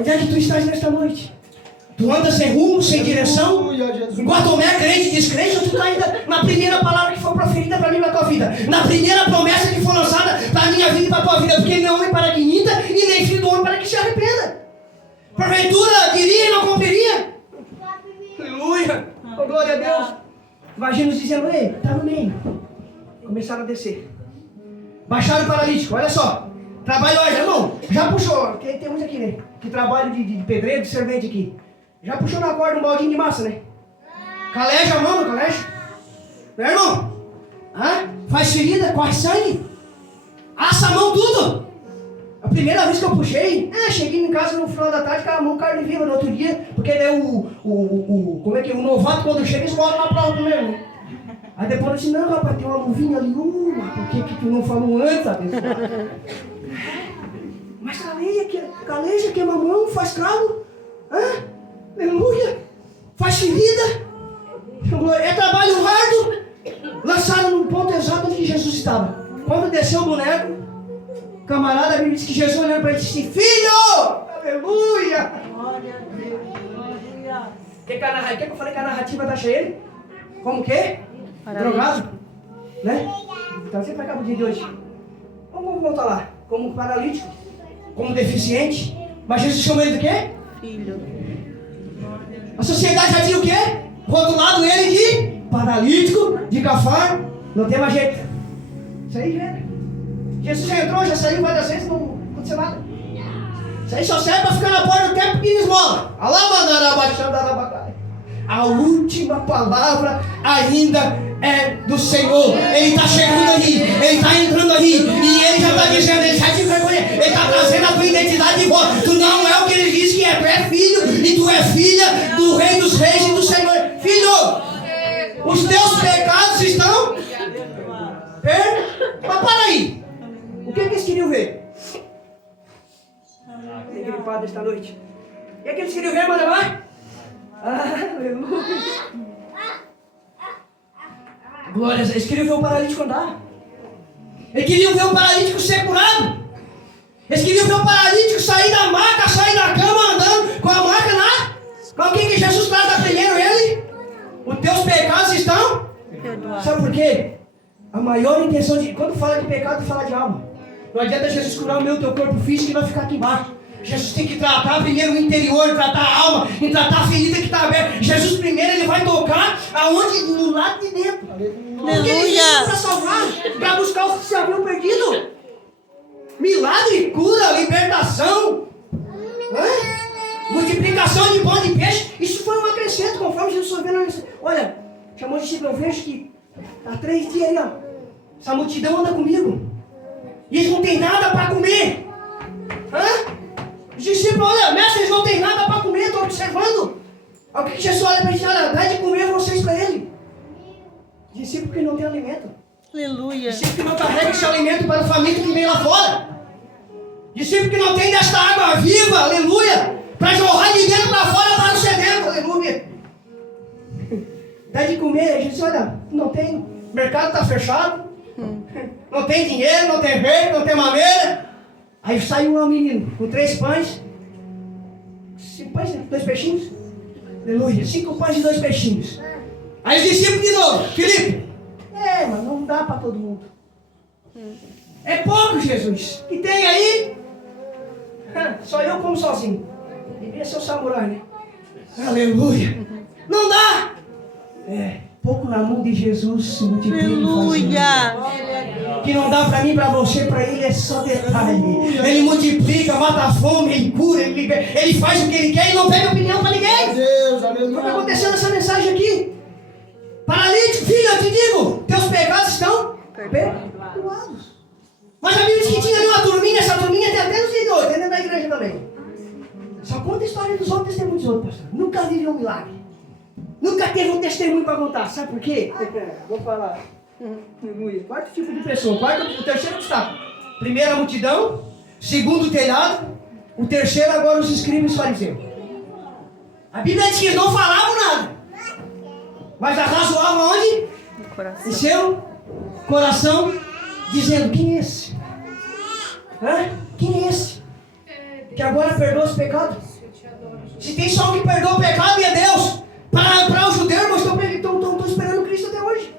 Onde é que tu estás nesta noite? Tu anda sem rumo, sem direção? Igual tu é crente, descrente, ou tu está ainda na primeira palavra que foi proferida para mim e para a tua vida? Na primeira promessa que foi lançada para a minha vida e para a tua vida. Porque ele não é homem para que minta e nem filho do homem para que se arrependa. Porventura, diria e não cumpriria? Aleluia! Oh, glória a Deus! Imagina os dizendo, ei, está no meio. Começaram a descer. Baixaram o paralítico, olha só. Trabalho hoje, irmão. Já puxou, tem uns aqui, né? Que trabalho de pedreiro, de servente aqui. Já puxou na corda um baldinho de massa, né? Caleja a mão, não caleja? Né, irmão? Hã? Faz ferida, corre sangue. Assa a mão tudo. A primeira vez que eu puxei, cheguei em casa no final da tarde com a mão carne viva no outro dia, porque ele é como é que é? O novato quando chega esmola na prova primeiro, né? Aí depois eu disse, não rapaz, tem uma luvinha ali, por que tu não falou antes, abençoado? Mas caleja, queima a mão, faz calo, aleluia, faz ferida, é trabalho árduo, lançado no ponto exato onde Jesus estava. Quando desceu o boneco, camarada, a Bíblia diz que Jesus olhando para ele disse, filho, aleluia. Glória a Deus. Aleluia. Quer que eu falei que a narrativa tá cheia ele? Como que? Drogado? Né? Então você vai cá pro dia de hoje. Vamos voltar lá. Como paralítico, como deficiente. Mas Jesus chamou ele do quê? Filho. A sociedade já tinha o quê? Rotulado ele de paralítico, de cafar. Não tem mais jeito. Isso aí já era. Jesus já entrou, já saiu várias vezes, não aconteceu nada. Isso aí só serve para ficar na porta do tempo e esmola. A última palavra ainda é do Senhor. Ele está chegando aí, ele está entrando aí, e ele já está dizendo, ele já te vergonha, ele está trazendo a tua identidade de volta. Tu não é o que ele diz que é, tu é filho e tu é filha do Rei dos Reis e do Senhor. Filho, os teus pecados estão Mas para aí, o que eles queriam ver? Tem gripado esta noite. O que eles queriam ver, manda lá? Aleluia. Glória a Deus. Eles queriam ver o paralítico andar. Eles queriam ver o paralítico ser curado. Eles queriam ver o paralítico sair da maca, sair da cama andando com a maca lá. Mas o que Jesus trata primeiro ele? Os teus pecados estão perdoados. Sabe por quê? A maior intenção de... Quando fala de pecado, fala de alma. Não adianta Jesus curar o teu corpo físico e vai ficar aqui embaixo. Jesus tem que tratar primeiro o interior, tratar a alma, e tratar a ferida que está aberta. Jesus primeiro ele vai tocar aonde? No lado de dentro. Porque ele veio para salvar, para buscar os que se haviam perdido. Milagre, cura, libertação, multiplicação de pão e de peixe. Isso foi um acrescento, conforme Jesus foi vendo. Olha, chamou de discípulo, eu vejo que há 3 dias aí, ó, essa multidão anda comigo. E eles não têm nada para comer. Os discípulos, olha, mestre, eles não têm nada para comer, estou observando. O que Jesus olha para eles, olha, dá de comer vocês para ele. Discípulo que não tem alimento. Aleluia. Discípulo que não carrega esse alimento para o faminto que vem lá fora. Discípulo que não tem desta água viva, aleluia, para jorrar de dentro para fora para o sedento, aleluia. Dá de comer, Jesus, olha, não tem, o mercado está fechado, não tem dinheiro, não tem verde, não tem maneira. Aí saiu um menino com 3 pães, 5 pães, 2 peixinhos, aleluia, 5 pães e 2 peixinhos. Aí os discípulos de novo, Filipe, mas não dá para todo mundo. É pouco, Jesus. E tem aí, só eu como sozinho. Devia ser o samurai, né? Aleluia. Não dá. Pouco na mão de Jesus se multiplica. Aleluia. Que não dá para mim, para você, para ele é só detalhe. Ele multiplica, mata a fome, ele cura, ele libera, ele faz o que ele quer e não pede opinião para ninguém. Deus, aleluia. O que está acontecendo nessa mensagem aqui? Paralítico, filho, eu te digo, teus pecados estão perdoados. Mas a Bíblia diz que tinha ali uma turminha, essa turminha tem até nos dias de hoje, dentro da igreja também. Só conta a história dos outros, testemunho dos outros, pastor. Nunca viveu um milagre. Nunca teve um testemunho para contar. Sabe por quê? Vou falar. Quarto tipo de pessoa. O terceiro destaque. Primeiro a multidão. Segundo o telhado. O terceiro agora os escribas e fariseus. A Bíblia diz que eles não falavam nada. Mas arrazoavam onde? Em seu coração. Dizendo, quem é esse? Quem é esse? Que agora perdoa os pecados? Se tem só um que perdoa o pecado e é Deus. Para o judeu, irmãos, estão esperando Cristo até hoje.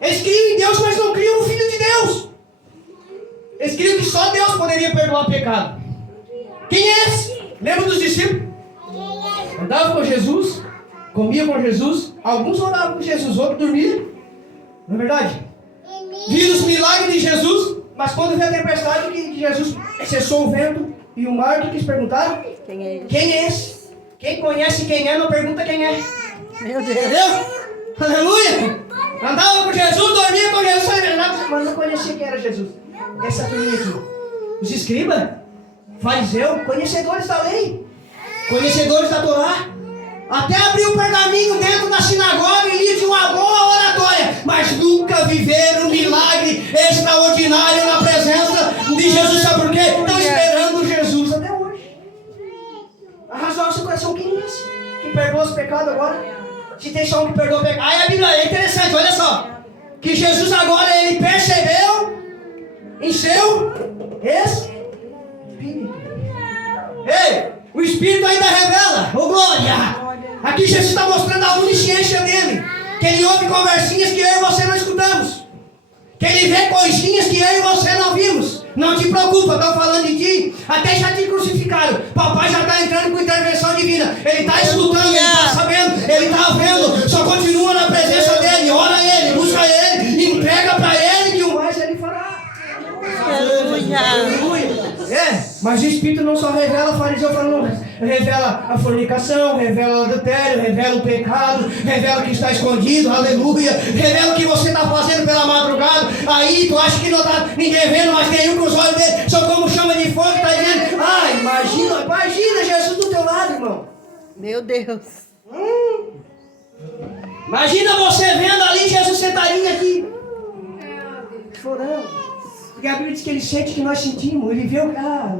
Eles criam em Deus, mas não criam no Filho de Deus. Eles criam que só Deus poderia perdoar o pecado. Quem é esse? Lembra dos discípulos? Andavam com Jesus, comiam com Jesus, alguns oravam com Jesus, outros dormiam. Não é verdade? Viram os milagres de Jesus, mas quando veio a tempestade que Jesus cessou o vento e o mar, o que eles perguntaram? Quem é ele? Quem é esse? Quem conhece quem é, não pergunta quem é. Meu Deus. Entendeu? Aleluia! Andava com Jesus, dormia com Jesus, mas não conhecia quem era Jesus. Essa turminha aqui. Os escribas, fariseus, conhecedores da lei, conhecedores da Torá. Até abriu um pergaminho dentro da sinagoga e lia de uma boa oratória, mas nunca viveram um milagre extraordinário na presença de Jesus. Sabe por quê? Estão esperando Jesus até hoje. Arrasou o seu coração, quem é esse? Que perdoa os pecados agora? Se tem só um que perdoa o pecado. Aí a Bíblia é interessante, olha só. Que Jesus agora, ele percebeu em seu Espírito. Ei, o Espírito ainda revela, ô glória! Aqui Jesus está mostrando a onisciência dele. Que ele ouve conversinhas que eu e você não escutamos. Que ele vê coisinhas que eu e você não vimos. Não te preocupa, estou falando de ti. Até já te crucificaram. Papai já está entrando com intervenção divina. Ele está escutando, ele está sabendo, ele está vendo. Só continua na presença dele. Ora ele, busca ele, entrega para ele que o mais ele fará. Aleluia. Mas o Espírito não só revela, o fariseu falando, revela a fornicação, revela o adultério, revela o pecado, revela o que está escondido, aleluia, revela o que você está fazendo pela madrugada. Aí tu acha que não está ninguém vendo, mas tem um com os olhos dele, são como chama de fogo, está dizendo, imagina Jesus do teu lado, irmão. Meu Deus. Imagina você vendo ali Jesus sentadinho aqui, chorando. Porque a Bíblia diz que ele sente o que nós sentimos. Ele vê o cara,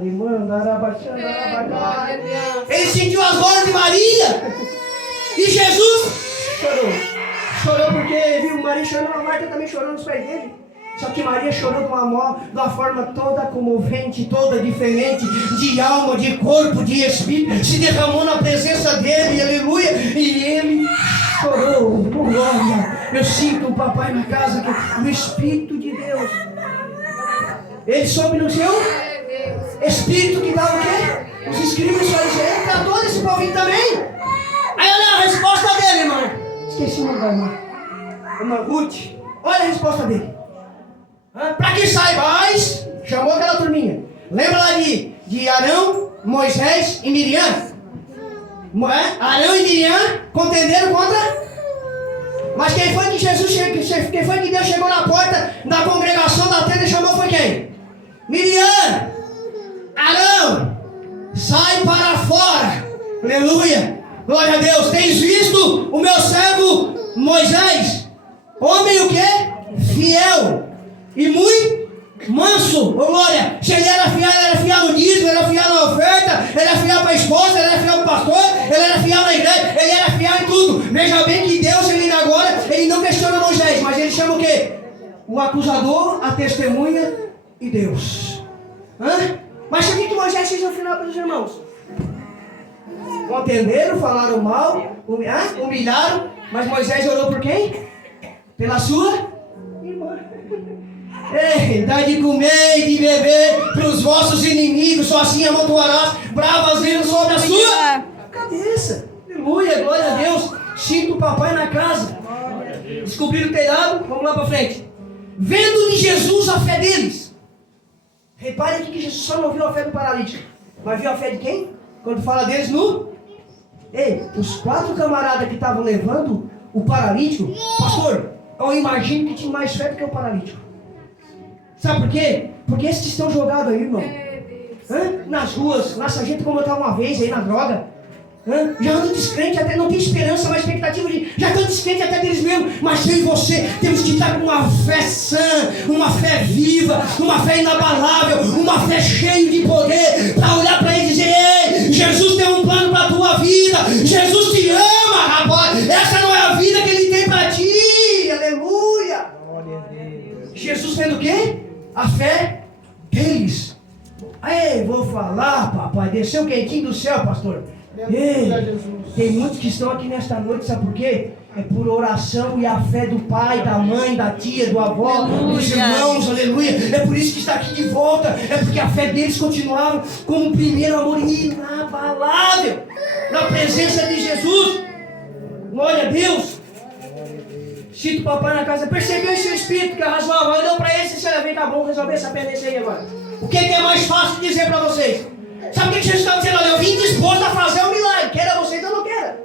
ele sentiu as dores de Maria. E Jesus chorou. Chorou porque viu Maria chorando, a Marta também chorou nos pés dele. Só que Maria chorou de uma forma toda comovente, toda diferente, de alma, de corpo, de espírito. Se derramou na presença dele, aleluia. E ele chorou, por glória. Eu sinto o papai na casa, o Espírito de Deus. Ele soube no seu Espírito que dava o quê? Os escribas e fariseus, para todo esse povinho também. Aí olha a resposta dele, irmão. Esqueci o nome da irmã. Irmã Ruth. Olha a resposta dele. Para que saibais, chamou aquela turminha. Lembra lá de Arão, Moisés e Miriam? Arão e Miriam contenderam contra... Mas quem foi que Deus chegou na porta da congregação da tenda e chamou foi quem? Miriam, Arão, sai para fora, aleluia, glória a Deus. Tens visto o meu servo Moisés, homem o quê? Fiel e muito manso, glória. Se ele era fiel no dízimo, ele era fiel na oferta, ele era fiel para a esposa, ele era fiel para o pastor, ele era fiel na igreja, ele era fiel em tudo. Veja bem que Deus, ele não questiona Moisés, mas ele chama o quê? O acusador, a testemunha e Deus. Mas o que Moisés fez no final para os irmãos? Contenderam, falaram mal, humilharam, mas Moisés orou por quem? Pela sua irmã. Ei, dá de comer e de beber para os vossos inimigos, só assim amontoarás bravas vendas sobre a sua cabeça. Aleluia, glória a Deus. Sinto o papai na casa. Descobriram o telhado, vamos lá para frente. Vendo em Jesus a fé deles. Repare aqui que Jesus só não viu a fé do paralítico, mas viu a fé de quem? Quando fala deles os 4 camaradas que estavam levando o paralítico, pastor, eu imagino que tinha mais fé do que o paralítico. Sabe por quê? Porque esses estão jogados aí, irmão. Nas ruas, na sarjeta como eu estava uma vez aí na droga. Já andam descrente, até não tem esperança, mas expectativa de... Já estão descrente até deles mesmos. Mas eu e você temos que estar com uma fé sã, uma fé viva, uma fé inabalável, uma fé cheia de poder, para olhar para ele e dizer: ei, Jesus tem um plano para a tua vida, Jesus te ama, rapaz. Essa não é a vida que ele tem para ti, aleluia. Jesus tendo o quê? A fé deles. Ei, vou falar, papai, desceu quentinho do céu, pastor. Ei, tem muitos que estão aqui nesta noite, sabe por quê? É por oração e a fé do pai, da mãe, da tia, do avó, dos irmãos, aleluia. É por isso que está aqui de volta. É porque a fé deles continuava como um primeiro amor inabalável na presença de Jesus. Glória a Deus. Cita o papai na casa, percebeu esse espírito que é razoável, olhou para ele e disse: vem cá, vamos resolver essa pendência aí agora. O que é mais fácil de dizer para vocês? Sabe o que Jesus estava dizendo? Olha, eu vim disposto a fazer um milagre, queira vocês ou não queira.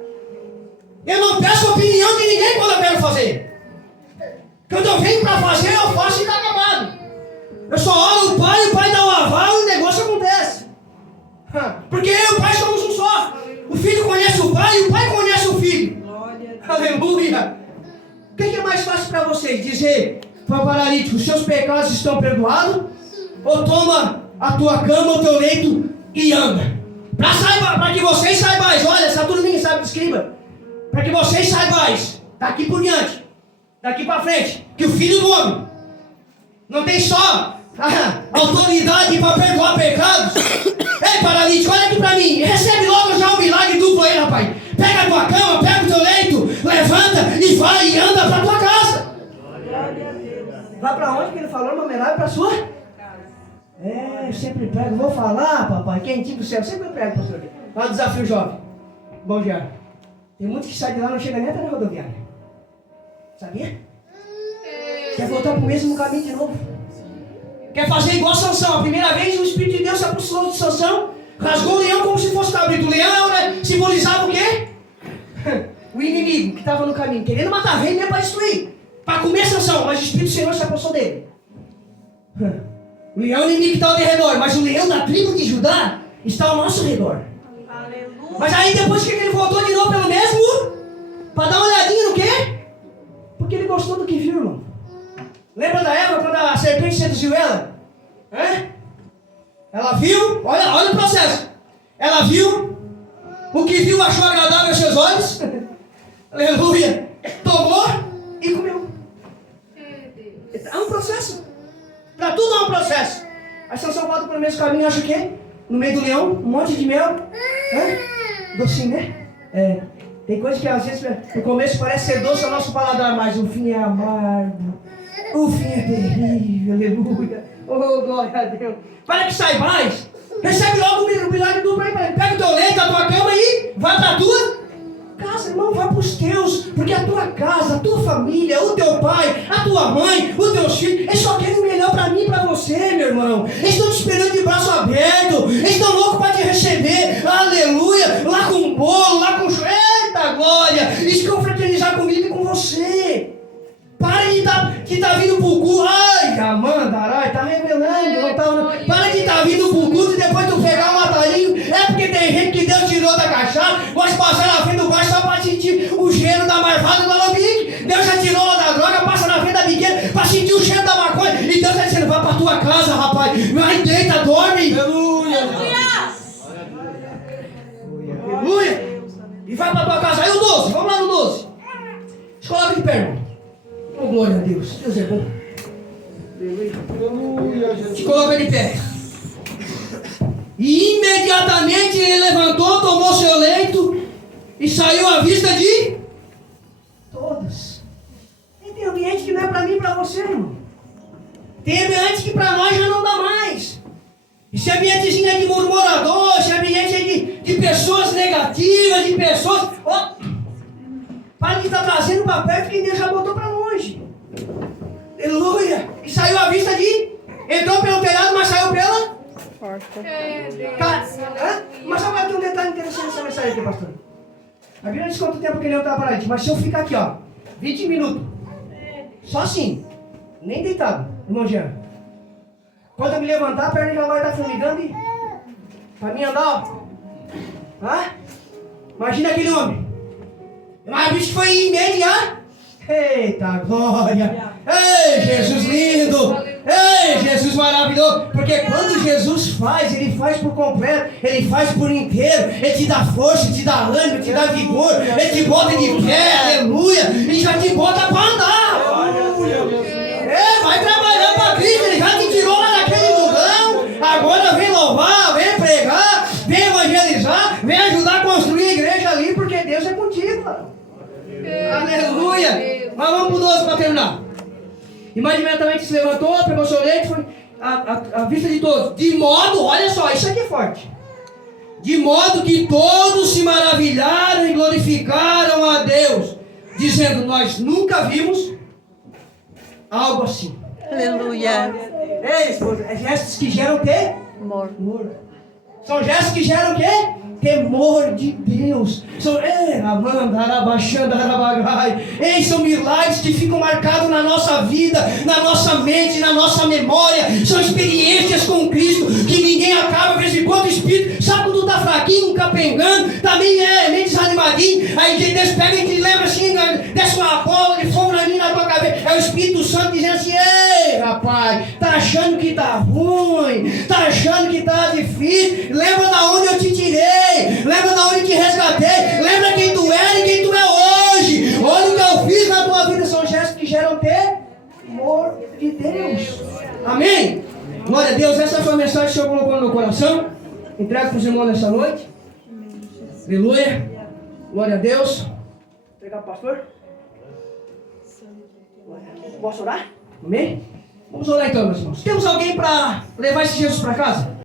Eu não peço a opinião de ninguém quando eu quero fazer. Quando eu venho para fazer, eu faço e está acabado. Eu só oro o Pai dá o aval e o negócio acontece. Porque eu e o Pai somos um só. O Filho conhece o Pai e o Pai conhece o Filho. Aleluia. O que é mais fácil para vocês? Dizer para o paralítico: seus pecados estão perdoados? Ou toma a tua cama, o teu leito e anda? Para que vocês saibais, olha, essa turma ninguém sabe de escriba. Para que vocês saibais, daqui por diante, daqui para frente, que o Filho do Homem não tem só autoridade para perdoar pecados. Ei, paralítico, olha aqui para mim, recebe logo já um milagre duplo aí, rapaz. Pega a tua cama, pega o teu leito, levanta e vai e anda para a tua casa. Vai para onde que ele falou, meu melhor? Para a sua? Eu sempre prego, vou falar, papai, quentinho do céu, sempre prego, pastor. Olha o desafio jovem. Bom dia. Tem muitos que saem de lá e não chegam nem até na rodoviária. Sabia? Quer voltar para o mesmo caminho de novo. Quer fazer igual Sansão. A primeira vez o Espírito de Deus se aproximou de Sansão, rasgou o leão como se fosse cabrito. O leão, né, simbolizava o quê? O inimigo que estava no caminho, querendo matar, veio mesmo para destruir, para comer Sansão, mas o Espírito do Senhor se aproximou dele. O leão inimigo que está ao redor, mas o leão da tribo de Judá está ao nosso redor. Aleluia. Mas aí depois que ele voltou de novo pelo mesmo, para dar uma olhadinha no quê? Porque ele gostou do que viu, irmão. Lembra da Eva quando a serpente seduziu ela? Ela viu, olha o processo. Ela viu, o que viu achou agradável aos seus olhos. Aleluia. Tomou e comeu. Há um processo. Para tudo há um processo. A Sansão volta pelo mesmo caminho, acha o quê? No meio do leão, um monte de mel. Docinho, né? Tem coisa que às vezes no começo parece ser doce ao nosso paladar, mas o fim é amargo. O fim é terrível, aleluia. Oh, glória a Deus. Para que saibais, recebe logo o milagre duplo aí. Pega o teu leito, a tua cama e vai para a tua casa, irmão, vai para os teus. Porque a tua casa, a tua família, o teu pai, a tua mãe, os teus filhos, eles só querem o melhor para mim e para você, meu irmão. Eles estão te esperando de braço aberto. Eles estão loucos para te receber, aleluia. Lá com bolo, lá com eita glória. Eles querem fraternizar comigo e com você. Para de estar vindo para o culto. Ai, Amanda, está revelando. Não tá, para de estar vindo para o culto e depois tu pegar um atalhinho. É porque tem gente que Deus tirou da cachaça, gosta de passar na frente do baixo só para sentir o cheiro da marvada do alambique. Deus já tirou lá da droga, passa na frente da biqueira para sentir o cheiro da maconha. E Deus está dizendo: vai para tua casa, rapaz. Vai, deita, dorme. Aleluia. Aleluia. E vai para tua casa. Aí o 12, vamos lá no 12. Coloca de pé, irmão. Oh, glória a Deus. Deus é bom. Te coloca de pé. E imediatamente ele levantou, tomou seu leito e saiu à vista de todos. E tem ambiente que não é para mim e para você, irmão. Tem ambiente que para nós já não dá mais. Esse ambientezinho é de murmurador, esse ambiente é de pessoas negativas, de pessoas... Para de estar trazendo para perto que Deus já botou para longe. Aleluia. E saiu à vista de... Entrou pelo telhado, mas saiu pela... porta. Mas agora tem um detalhe interessante nessa mensagem aqui, pastor. A Bíblia diz quanto tempo que ele não estava parado. Mas se eu ficar aqui, 20 minutos. Só assim. Nem deitado. Irmão Jean. Quando eu me levantar, a perna já vai estar formigando e... Para mim andar, Imagina aquele homem. Mas o bicho foi imediato. Eita glória. Ei, Jesus lindo. Ei, Jesus maravilhoso. Porque quando Jesus faz, Ele faz por completo. Ele faz por inteiro. Ele te dá força, Ele te dá ânimo, te dá vigor. Ele te bota de pé, aleluia. E já te bota para andar. Vai trabalhar para Cristo. Ele já te tirou lá daquele lugar. Agora vem louvar, vem pregar, vem evangelizar, vem ajudar a construir. E mais imediatamente se levantou, pegou seu leito, foi à vista de todos. De modo, olha só, isso aqui é forte. De modo que todos se maravilharam e glorificaram a Deus, dizendo, nós nunca vimos algo assim. Aleluia. Ei, esposa, é gestos que geram o quê? Amor. Temor. São gestos que geram o quê? Temor de Deus. São, são milagres que ficam marcados na nossa vida, na nossa mente, na nossa memória. São experiências com Cristo que ninguém acaba, de vez em quando o Espírito, sabe quando tu tá fraquinho, capengando, tá meio desanimadinho, aí Deus pega e te lembra assim, desce uma bola de fogo na tua cabeça. É o Espírito Santo dizendo assim, ei rapaz, tá achando que tá ruim, tá achando que tá difícil, lembra da onde eu te tirei. Lembra de onde eu te resgatei. Lembra quem tu era e quem tu é hoje. Olha o que eu fiz na tua vida. São gestos que geram temor de Deus. Amém? Glória a Deus. Essa foi a mensagem que o Senhor colocou no meu coração. Entrego para os irmãos nessa noite. Aleluia. Glória a Deus. Entregar para o pastor. Posso orar? Amém? Vamos orar então, meus irmãos. Temos alguém para levar esse Jesus para casa?